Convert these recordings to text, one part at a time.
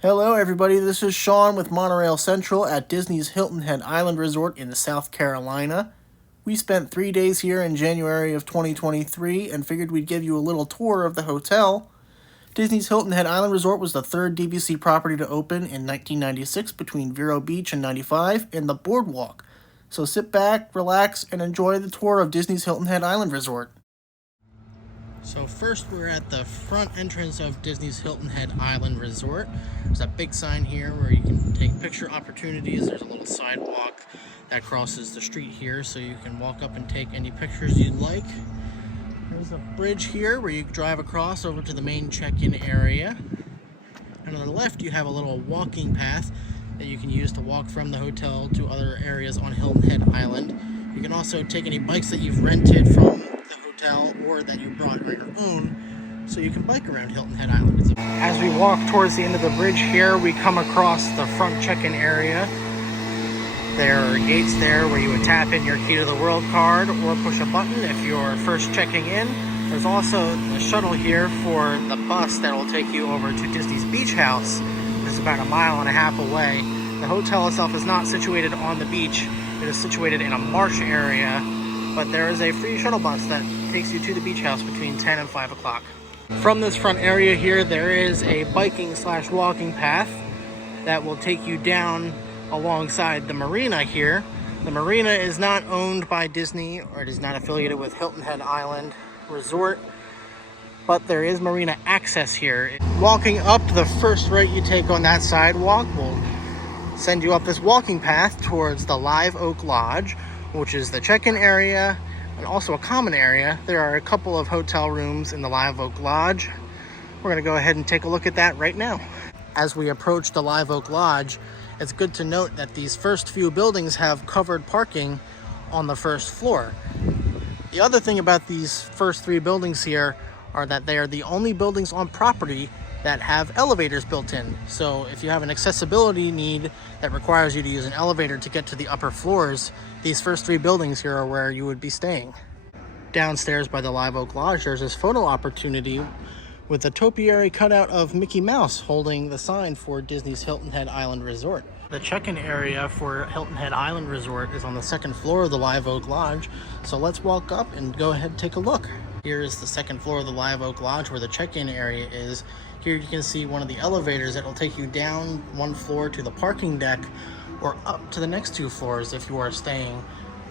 Hello, everybody. This is Sean with Monorail Central at Disney's Hilton Head Island Resort in South Carolina. We spent 3 days here in January of 2023 and figured we'd give you a little tour of the hotel. Disney's Hilton Head Island Resort was the third DVC property to open in 1996 between Vero Beach and 95 in the Boardwalk. So sit back, relax, and enjoy the tour of Disney's Hilton Head Island Resort. So first we're at the front entrance of Disney's Hilton Head Island Resort. There's a big sign here where you can take picture opportunities. There's a little sidewalk that crosses the street here, so you can walk up and take any pictures you'd like. There's a bridge here where you can drive across over to the main check-in area. And on the left you have a little walking path that you can use to walk from the hotel to other areas on Hilton Head Island. You can also take any bikes that you've rented from the hotel or that you brought on your own, so you can bike around Hilton Head Island. As we walk towards the end of the bridge here, we come across the front check-in area. There are gates there where you would tap in your Key to the World card or push a button if you're first checking in. There's also a shuttle here for the bus that will take you over to Disney's Beach House. It's about 1.5 miles away. The hotel itself is not situated on the beach. It is situated in a marsh area, but there is a free shuttle bus that takes you to the beach house between 10 and 5 o'clock. From this front area here, there is a biking/walking path that will take you down alongside the marina here. The marina is not owned by Disney, or it is not affiliated with Hilton Head Island Resort, but there is marina access here. Walking up, the first right you take on that sidewalk will send you up this walking path towards the Live Oak Lodge, which is the check-in area and also a common area. There are a couple of hotel rooms in the Live Oak Lodge. We're going to go ahead and take a look at that right now. As we approach the Live Oak Lodge, it's good to note that these first few buildings have covered parking on the first floor. The other thing about these first 3 buildings here are that they are the only buildings on property that have elevators built in. So if you have an accessibility need that requires you to use an elevator to get to the upper floors, these first 3 buildings here are where you would be staying. Downstairs by the Live Oak Lodge, there's this photo opportunity with a topiary cutout of Mickey Mouse holding the sign for Disney's Hilton Head Island Resort. The check-in area for Hilton Head Island Resort is on the 2nd floor of the Live Oak Lodge, so let's walk up and go ahead and take a look. Here is the 2nd floor of the Live Oak Lodge where the check-in area is. Here you can see one of the elevators that will take you down 1 floor to the parking deck or up to the next 2 floors if you are staying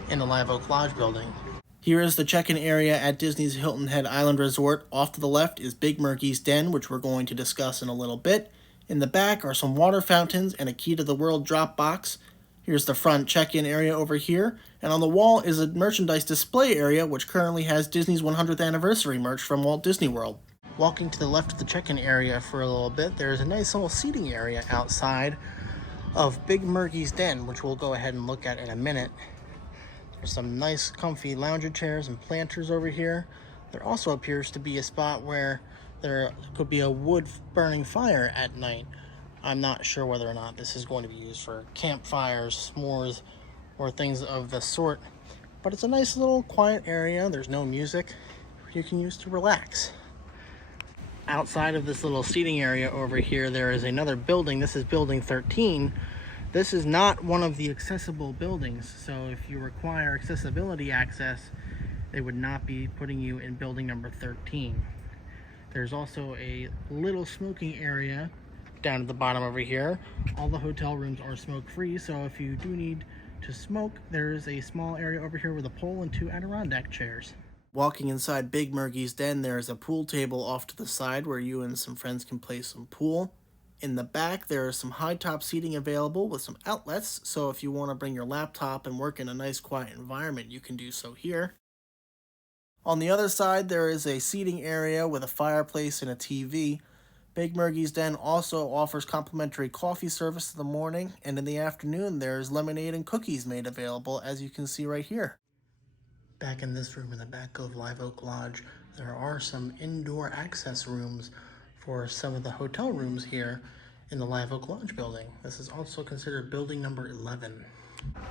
in the Live Oak Lodge building. Here is the check-in area at Disney's Hilton Head Island Resort. Off to the left is Big Murggie's Den, which we're going to discuss in a little bit. In the back are some water fountains and a Key to the World drop box. Here's the front check-in area over here, and on the wall is a merchandise display area which currently has Disney's 100th anniversary merch from Walt Disney World. Walking to the left of the check-in area for a little bit, there's a nice little seating area outside of Big Murggie's Den, which we'll go ahead and look at in a minute. There's some nice comfy lounger chairs and planters over here. There also appears to be a spot where there could be a wood burning fire at night. I'm not sure whether or not this is going to be used for campfires, s'mores, or things of the sort. But it's a nice little quiet area. There's no music. You can use to relax. Outside of this little seating area over here, there is another building. This is building 13. This is not one of the accessible buildings, so if you require accessibility access, they would not be putting you in building number 13. There's also a little smoking area down at the bottom over here. All the hotel rooms are smoke-free, so if you do need to smoke, there's a small area over here with a pole and 2 Adirondack chairs. Walking inside Big Murggie's Den, there is a pool table off to the side where you and some friends can play some pool. In the back, there is some high-top seating available with some outlets, so if you want to bring your laptop and work in a nice quiet environment, you can do so here. On the other side, there is a seating area with a fireplace and a TV. Big Murggie's Den also offers complimentary coffee service in the morning, and in the afternoon, there's lemonade and cookies made available, as you can see right here. Back in this room in the back of Live Oak Lodge, there are some indoor access rooms for some of the hotel rooms here in the Live Oak Lodge building. This is also considered building number 11.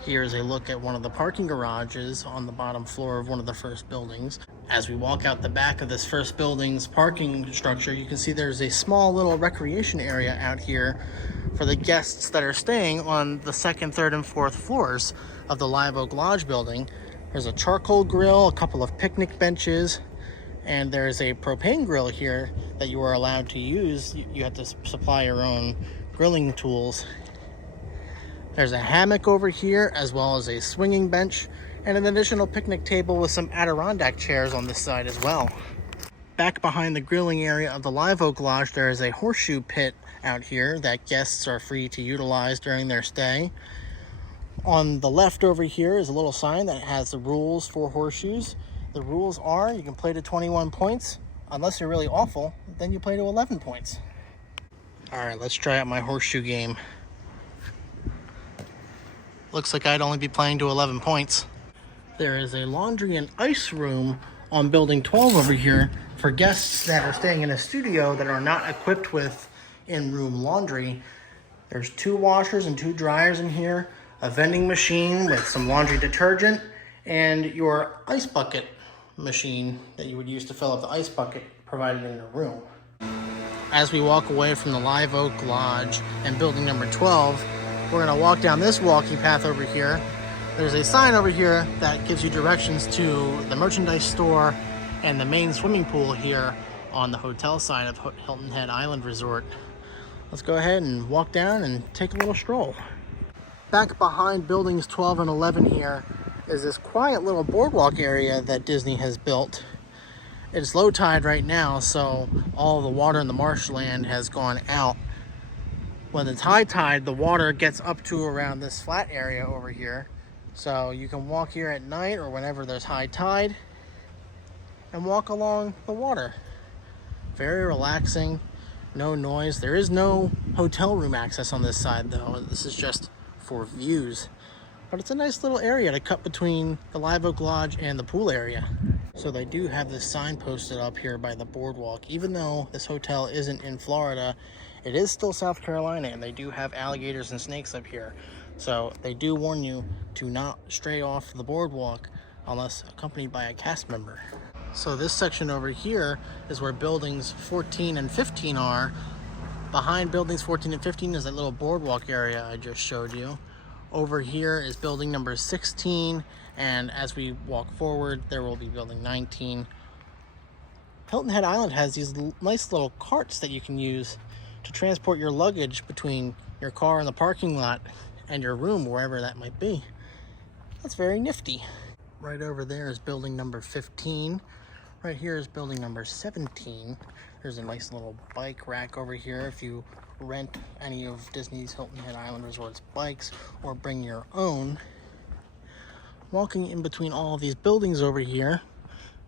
Here's a look at one of the parking garages on the bottom floor of one of the first buildings. As we walk out the back of this first building's parking structure, you can see there's a small little recreation area out here for the guests that are staying on the second, third, and fourth floors of the Live Oak Lodge building. There's a charcoal grill, a couple of picnic benches, and there's a propane grill here that you are allowed to use. You have to supply your own grilling tools. There's a hammock over here, as well as a swinging bench, and an additional picnic table with some Adirondack chairs on this side as well. Back behind the grilling area of the Live Oak Lodge, there is a horseshoe pit out here that guests are free to utilize during their stay. On the left over here is a little sign that has the rules for horseshoes. The rules are you can play to 21 points. Unless you're really awful, then you play to 11 points. All right, let's try out my horseshoe game. Looks like I'd only be playing to 11 points. There is a laundry and ice room on building 12 over here for guests that are staying in a studio that are not equipped with in-room laundry. There's 2 washers and 2 dryers in here, a vending machine with some laundry detergent, and your ice bucket machine that you would use to fill up the ice bucket provided in the room. As we walk away from the Live Oak Lodge and building number 12, we're going to walk down this walking path over here. There's a sign over here that gives you directions to the merchandise store and the main swimming pool here on the hotel side of Hilton Head Island Resort. Let's go ahead and walk down and take a little stroll. Back behind buildings 12 and 11 here is this quiet little boardwalk area that Disney has built. It's low tide right now, so all the water in the marshland has gone out. When it's high tide, the water gets up to around this flat area over here. So you can walk here at night or whenever there's high tide and walk along the water. Very relaxing, no noise. There is no hotel room access on this side though. This is just for views. But it's a nice little area to cut between the Live Oak Lodge and the pool area. So they do have this sign posted up here by the boardwalk. Even though this hotel isn't in Florida, it is still South Carolina, and they do have alligators and snakes up here. So they do warn you to not stray off the boardwalk unless accompanied by a cast member. So this section over here is where buildings 14 and 15 are. Behind buildings 14 and 15 is that little boardwalk area I just showed you. Over here is building number 16, and as we walk forward, there will be building 19. Hilton Head Island has these nice little carts that you can use to transport your luggage between your car in the parking lot and your room, wherever that might be. That's very nifty. Right over there is building number 15. Right here is building number 17. There's a nice little bike rack over here if you rent any of Disney's Hilton Head Island Resort's bikes or bring your own. Walking in between all of these buildings over here,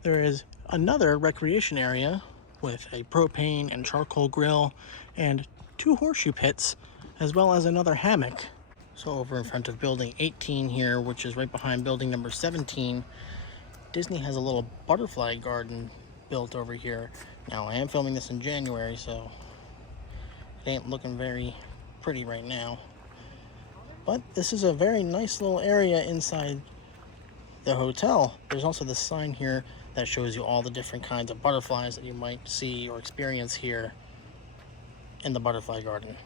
there is another recreation area with a propane and charcoal grill and 2 horseshoe pits, as well as another hammock. So over in front of building 18 here, which is right behind building number 17, Disney has a little butterfly garden built over here. Now I am filming this in January, so it ain't looking very pretty right now. But this is a very nice little area inside the hotel. There's also this sign here that shows you all the different kinds of butterflies that you might see or experience here in the butterfly garden.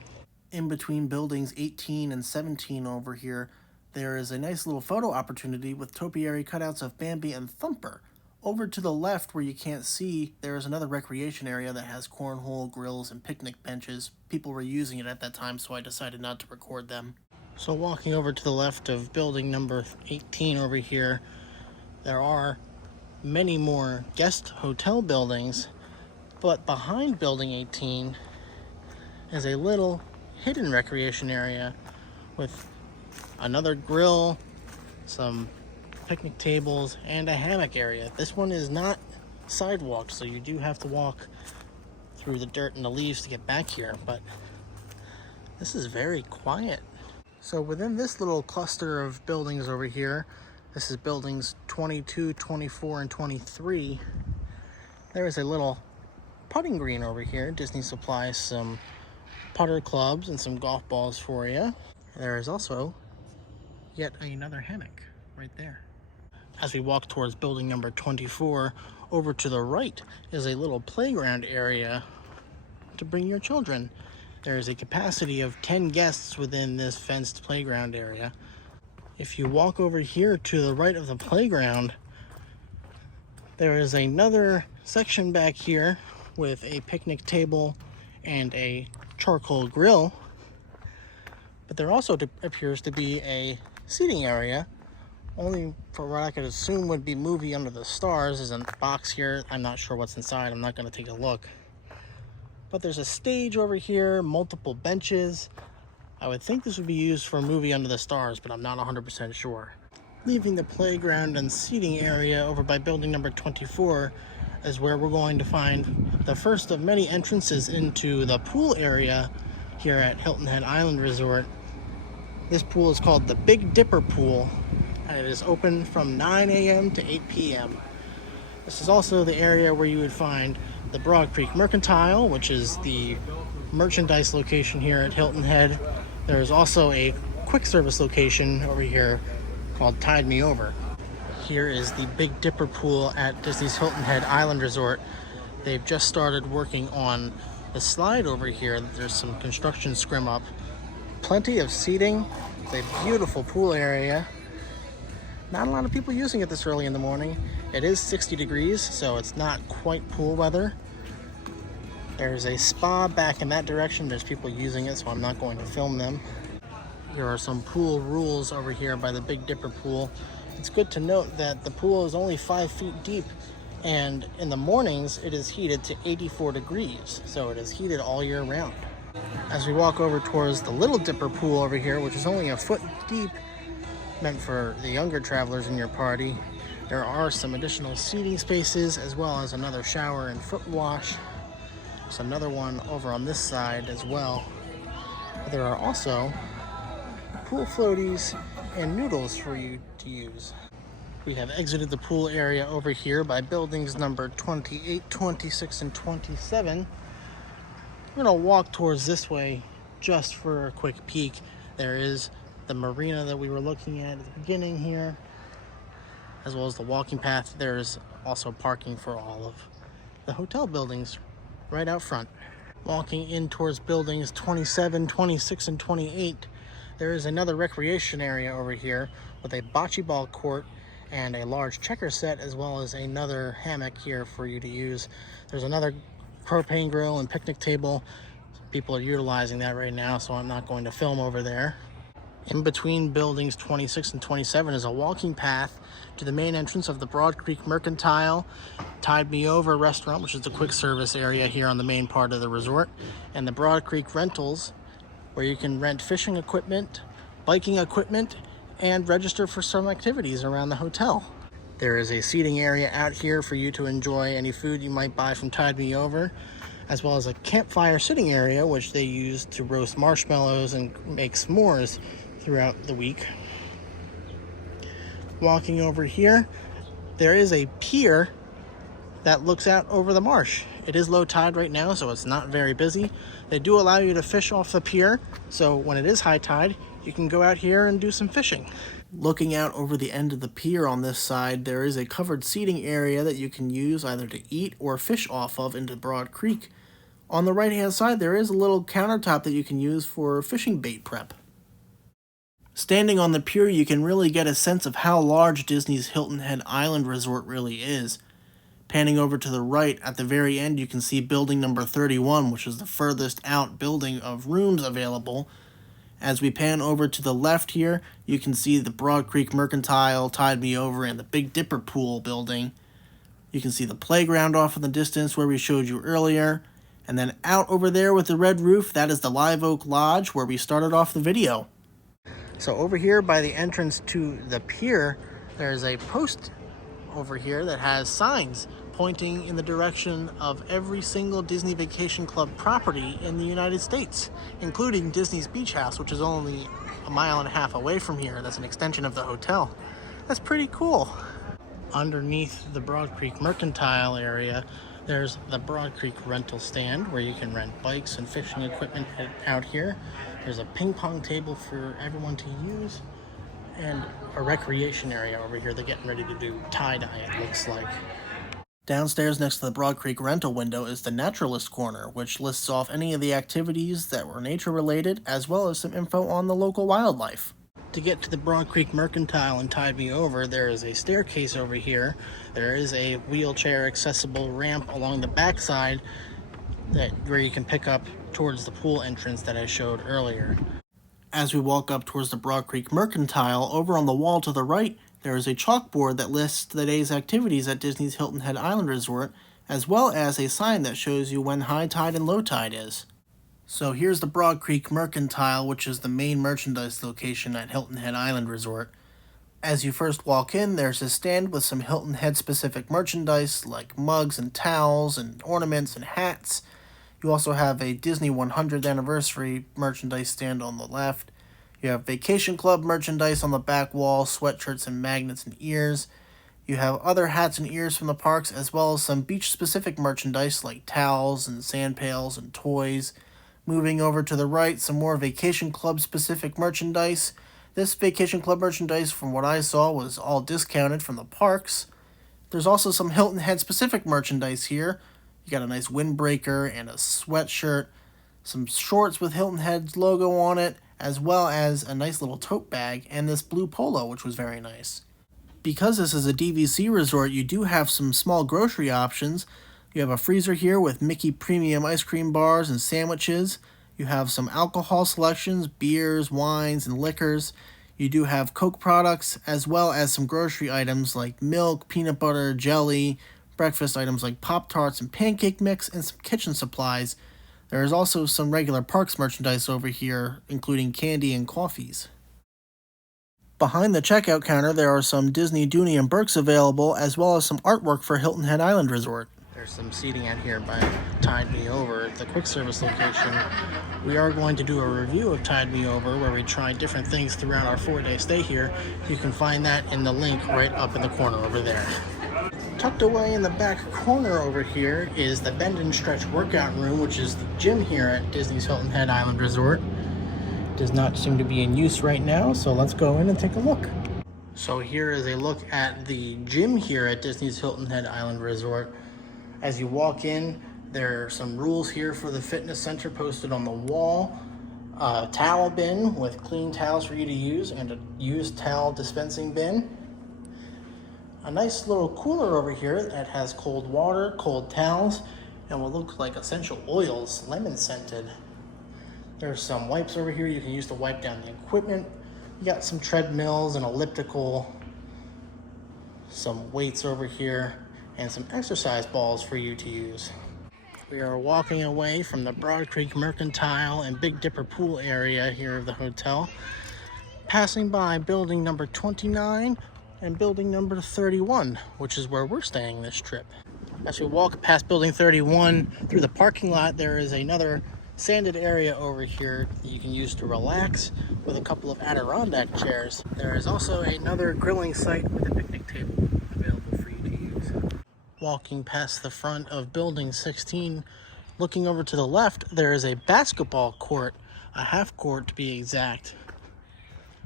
In between buildings 18 and 17 over here, there is a nice little photo opportunity with topiary cutouts of Bambi and Thumper. Over to the left, where you can't see, there is another recreation area that has cornhole, grills, and picnic benches. People were using it at that time, so I decided not to record them. So walking over to the left of building number 18 over here, there are many more guest hotel buildings, but behind building 18 is a little hidden recreation area with another grill, some picnic tables, and a hammock area. This one is not sidewalked, so you do have to walk through the dirt and the leaves to get back here, but this is very quiet. So within this little cluster of buildings over here, this is buildings 22, 24, and 23, there is a little putting green over here. Disney supplies some putter clubs and some golf balls for you. There is also yet another hammock right there. As we walk towards building number 24, over to the right is a little playground area to bring your children. There is a capacity of 10 guests within this fenced playground area. If you walk over here to the right of the playground, there is another section back here with a picnic table and a charcoal grill. But there also appears to be a seating area, only for what I could assume would be movie under the stars. There's a box here. I'm not sure what's inside. I'm not going to take a look. But there's a stage over here, multiple benches. I would think this would be used for a movie under the stars, but I'm not 100% sure. Leaving the playground and seating area over by building number 24 is where we're going to find the first of many entrances into the pool area here at Hilton Head Island Resort. This pool is called the Big Dipper Pool, and it is open from 9 a.m. to 8 p.m. This is also the area where you would find the Broad Creek Mercantile, which is the merchandise location here at Hilton Head. There is also a quick service location over here called Tide Me Over. Here is the Big Dipper Pool at Disney's Hilton Head Island Resort. They've just started working on the slide over here. There's some construction scrim up. Plenty of seating. It's a beautiful pool area. Not a lot of people using it this early in the morning. It is 60 degrees, so it's not quite pool weather. There's a spa back in that direction. There's people using it, so I'm not going to film them. There are some pool rules over here by the Big Dipper Pool. It's good to note that the pool is only 5 feet deep, and in the mornings it is heated to 84 degrees, so it is heated all year round. As we walk over towards the Little Dipper Pool over here, which is only a foot deep, meant for the younger travelers in your party, there are some additional seating spaces as well as another shower and foot wash. There's another one over on this side as well. There are also pool floaties and noodles for you to use. We have exited the pool area over here by buildings number 28, 26, and 27. We're going to walk towards this way just for a quick peek. There is the marina that we were looking at the beginning here, as well as the walking path. There's also parking for all of the hotel buildings right out front. Walking in towards buildings 27, 26, and 28, there is another recreation area over here with a bocce ball court and a large checker set, as well as another hammock here for you to use. There's another propane grill and picnic table. People are utilizing that right now, so I'm not going to film over there. In between buildings 26 and 27 is a walking path to the main entrance of the Broad Creek Mercantile, Tide Me Over restaurant, which is the quick service area here on the main part of the resort, and the Broad Creek Rentals, where you can rent fishing equipment, biking equipment, and register for some activities around the hotel. There is a seating area out here for you to enjoy any food you might buy from Tide Me Over, as well as a campfire sitting area, which they use to roast marshmallows and make s'mores throughout the week. Walking over here, there is a pier that looks out over the marsh. It is low tide right now, so it's not very busy. They do allow you to fish off the pier, so when it is high tide, you can go out here and do some fishing. Looking out over the end of the pier on this side, there is a covered seating area that you can use either to eat or fish off of into Broad Creek. On the right-hand side, there is a little countertop that you can use for fishing bait prep. Standing on the pier, you can really get a sense of how large Disney's Hilton Head Island Resort really is. Panning over to the right, at the very end, you can see building number 31, which is the furthest out building of rooms available. As we pan over to the left here, you can see the Broad Creek Mercantile, Tide Me Over, and the Big Dipper Pool building. You can see the playground off in the distance where we showed you earlier. And then out over there with the red roof, that is the Live Oak Lodge where we started off the video. So over here by the entrance to the pier, there's a post over here that has signs pointing in the direction of every single Disney Vacation Club property in the United States, including Disney's Beach House, which is only 1.5 miles away from here. That's an extension of the hotel. That's pretty cool. Underneath the Broad Creek Mercantile area, there's the Broad Creek rental stand where you can rent bikes and fishing equipment out here. There's a ping pong table for everyone to use. And a recreation area over here. They're getting ready to do tie-dye, it looks like. Downstairs next to the Broad Creek rental window is the Naturalist Corner, which lists off any of the activities that were nature-related, as well as some info on the local wildlife. To get to the Broad Creek Mercantile and tide me over, there is a staircase over here. There is a wheelchair-accessible ramp along the backside where you can pick up towards the pool entrance that I showed earlier. As we walk up towards the Broad Creek Mercantile, over on the wall to the right, there is a chalkboard that lists the day's activities at Disney's Hilton Head Island Resort, as well as a sign that shows you when high tide and low tide is. So here's the Broad Creek Mercantile, which is the main merchandise location at Hilton Head Island Resort. As you first walk in, there's a stand with some Hilton Head specific merchandise like mugs and towels and ornaments and hats. You also have a Disney 100th anniversary merchandise stand on the left. You have Vacation Club merchandise on the back wall, sweatshirts and magnets and ears. You have other hats and ears from the parks, as well as some beach-specific merchandise like towels and sand pails and toys. Moving over to the right, some more Vacation Club-specific merchandise. This Vacation Club merchandise, from what I saw, was all discounted from the parks. There's also some Hilton Head-specific merchandise here. You got a nice windbreaker and a sweatshirt, some shorts with Hilton Head's logo on it, as well as a nice little tote bag and this blue polo, which was very nice. Because this is a DVC resort, you do have some small grocery options. You have a freezer here with Mickey Premium ice cream bars and sandwiches. You have some alcohol selections, beers, wines, and liquors. You do have Coke products, as well as some grocery items like milk, peanut butter, jelly, breakfast items like Pop-Tarts and pancake mix, and some kitchen supplies. There is also some regular parks merchandise over here, including candy and coffees. Behind the checkout counter, there are some Disney Dooney and Burks available, as well as some artwork for Hilton Head Island Resort. There's some seating out here by Tide Me Over, the quick service location. We are going to do a review of Tide Me Over, where we try different things throughout our 4-day stay here. You can find that in the link right up in the corner over there. Tucked away in the back corner over here is the Bend and Stretch workout room, which is the gym here at Disney's Hilton Head Island Resort. Does not seem to be in use right now, so let's go in and take a look. So here is a look at the gym here at Disney's Hilton Head Island Resort. As you walk in, there are some rules here for the fitness center posted on the wall. A towel bin with clean towels for you to use and a used towel dispensing bin. A nice little cooler over here that has cold water, cold towels, and what looks like essential oils, lemon scented. There's some wipes over here you can use to wipe down the equipment. You got some treadmills and elliptical, some weights over here, and some exercise balls for you to use. We are walking away from the Broad Creek Mercantile and Big Dipper pool area here of the hotel, passing by building number 29 and building number 31, which is where we're staying this trip. As we walk past building 31 through the parking lot, there is another sanded area over here that you can use to relax with a couple of Adirondack chairs. There is also another grilling site with a picnic table available for you to use. Walking past the front of building 16, looking over to the left, there is a basketball court, a half court to be exact,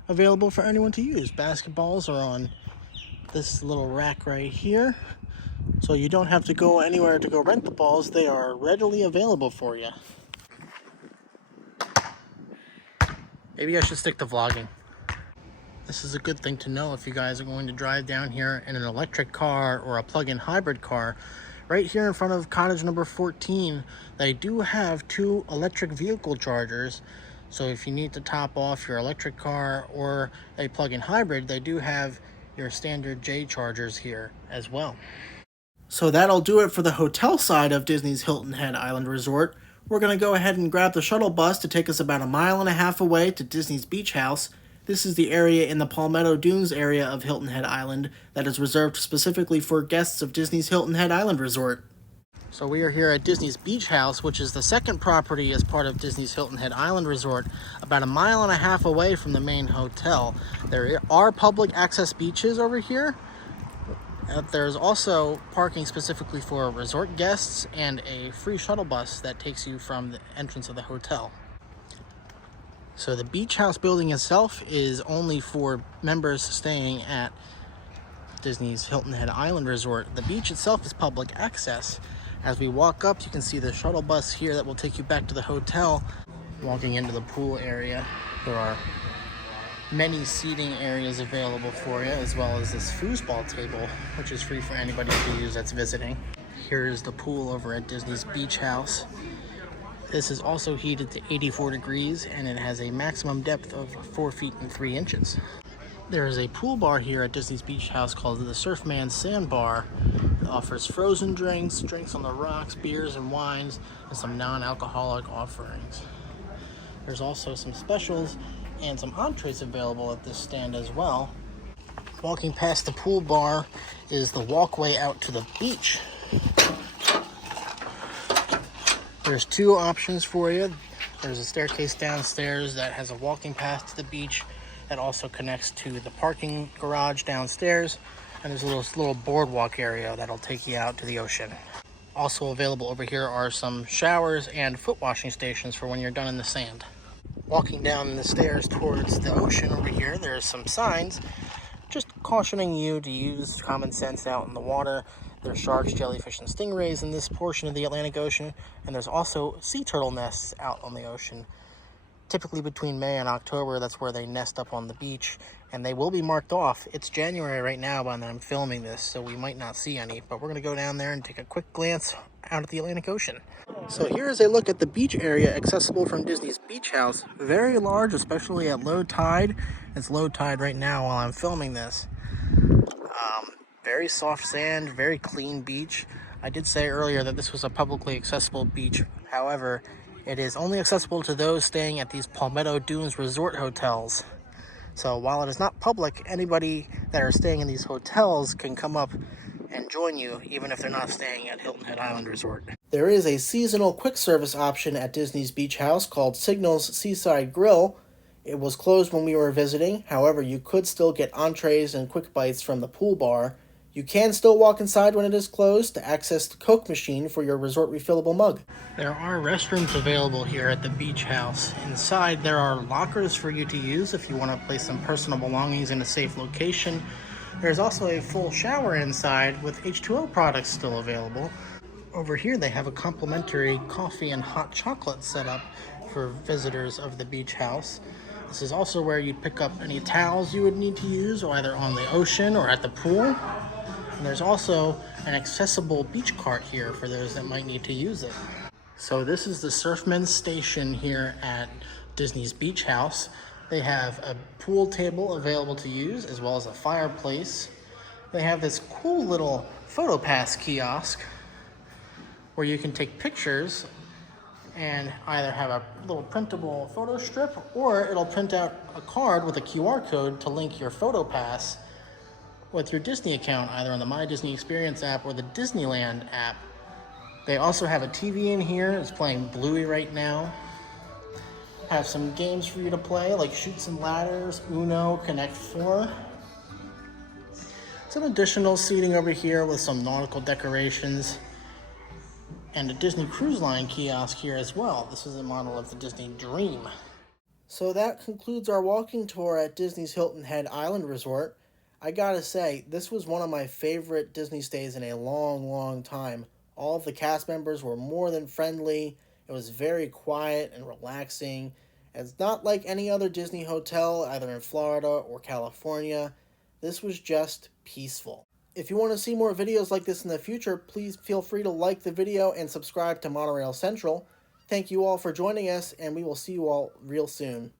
available for anyone to use. Basketballs are on this little rack right here, so you don't have to go anywhere to go rent the balls. They are readily available for you. Maybe I should stick to vlogging. This is a good thing to know if you guys are going to drive down here in an electric car or a plug-in hybrid car. Right here in front of cottage number 14, they do have 2 electric vehicle chargers. So if you need to top off your electric car or a plug-in hybrid, they do have your standard J chargers here as well. So that'll do it for the hotel side of Disney's Hilton Head Island Resort. We're going to go ahead and grab the shuttle bus to take us about 1.5 miles away to Disney's Beach House. This is the area in the Palmetto Dunes area of Hilton Head Island that is reserved specifically for guests of Disney's Hilton Head Island Resort. So we are here at Disney's Beach House, which is the second property as part of Disney's Hilton Head Island Resort, about 1.5 miles away from the main hotel. There are public access beaches over here. There's also parking specifically for resort guests and a free shuttle bus that takes you from the entrance of the hotel. So the beach house building itself is only for members staying at Disney's Hilton Head Island Resort. The beach itself is public access. As we walk up, you can see the shuttle bus here that will take you back to the hotel. Walking into the pool area, there are many seating areas available for you, as well as this foosball table, which is free for anybody to use that's visiting. Here is the pool over at Disney's Beach House. This is also heated to 84 degrees, and it has a maximum depth of 4 feet and 3 inches. There is a pool bar here at Disney's Beach House called the Surfmen Sandbar. It offers frozen drinks, drinks on the rocks, beers and wines, and some non-alcoholic offerings. There's also some specials and some entrees available at this stand as well. Walking past the pool bar is the walkway out to the beach. There's two options for you. There's a staircase downstairs that has a walking path to the beach that also connects to the parking garage downstairs, and there's a little boardwalk area that'll take you out to the ocean. Also available over here are some showers and foot washing stations for when you're done in the sand. Walking down the stairs towards the ocean over here, there's some signs just cautioning you to use common sense out in the water. There's sharks, jellyfish, and stingrays in this portion of the Atlantic Ocean, and there's also sea turtle nests out on the ocean. Typically between May and October, that's where they nest up on the beach, and they will be marked off. It's January right now when I'm filming this, so we might not see any, but we're going to go down there and take a quick glance out at the Atlantic Ocean. So here is a look at the beach area accessible from Disney's Beach House. Very large, especially at low tide. It's low tide right now while I'm filming this. Very soft sand, very clean beach. I did say earlier that this was a publicly accessible beach. However, it is only accessible to those staying at these Palmetto Dunes resort hotels. So while it is not public, anybody that are staying in these hotels can come up and join you, even if they're not staying at Hilton Head Island Resort. There is a seasonal quick service option at Disney's Beach House called Signal's Seaside Grill. It was closed when we were visiting. However, you could still get entrees and quick bites from the pool bar. You can still walk inside when it is closed to access the Coke machine for your resort refillable mug. There are restrooms available here at the Beach House. Inside, there are lockers for you to use if you want to place some personal belongings in a safe location. There's also a full shower inside with H2O products still available. Over here, they have a complimentary coffee and hot chocolate set up for visitors of the Beach House. This is also where you'd pick up any towels you would need to use, either on the ocean or at the pool. And there's also an accessible beach cart here for those that might need to use it. So this is the Surfmen station here at Disney's Beach House. They have a pool table available to use, as well as a fireplace. They have this cool little PhotoPass kiosk where you can take pictures and either have a little printable photo strip, or it'll print out a card with a QR code to link your PhotoPass with your Disney account, either on the My Disney Experience app or the Disneyland app. They also have a TV in here. It's playing Bluey right now. Have some games for you to play, like Chutes and Ladders, Uno, Connect 4. Some additional seating over here with some nautical decorations, and a Disney Cruise Line kiosk here as well. This is a model of the Disney Dream. So that concludes our walking tour at Disney's Hilton Head Island Resort. I gotta say, this was one of my favorite Disney stays in a long, long time. All of the cast members were more than friendly. It was very quiet and relaxing. It's not like any other Disney hotel, either in Florida or California. This was just peaceful. If you want to see more videos like this in the future, please feel free to like the video and subscribe to Monorail Central. Thank you all for joining us, and we will see you all real soon.